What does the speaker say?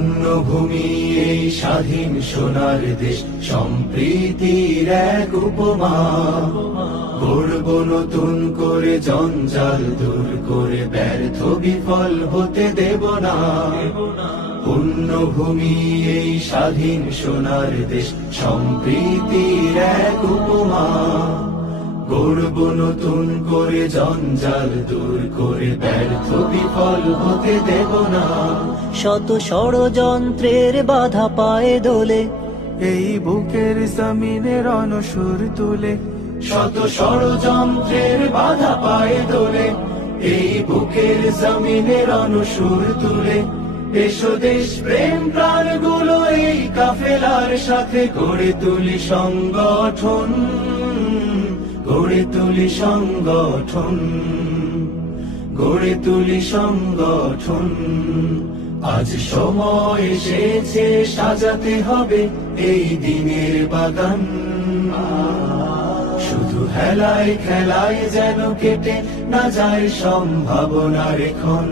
পুণ্যভূমি এই স্বাধীন সোনার দেশ, সম্প্রীতির এক উপমা। গড়ব নতুন করে জঞ্জাল দূর করে, ব্যর্থ বিফল হতে দেব না। পুণ্যভূমি এই স্বাধীন সোনার দেশ, সম্প্রীতির এক উপমা। গড়ব নতুন করে জঞ্জাল দূর করে, ব্যর্থ বিফল হতে দেব না। শত ষড়যন্ত্রের বাধা পায়ে দোলে, এই বুকের জমিনে রণসুর তুলে। শত ষড়যন্ত্রের বাধা পায়ে দোলে, এই বুকের জমিনে রণসুর তুলে। এসো দেশ প্রেম প্রাণগুলো এই কাফেলার সাথে গড়ে তুলি সংগঠন, গড়ে তুলি সংগঠন, গড়ে তুলি সংগঠন। আজ সময় এসেছে সাজাতে হবে এই দিনের বাগান। শুধু হেলায় খেলায় যেন কেটে না যায় সম্ভাবনার ক্ষণ।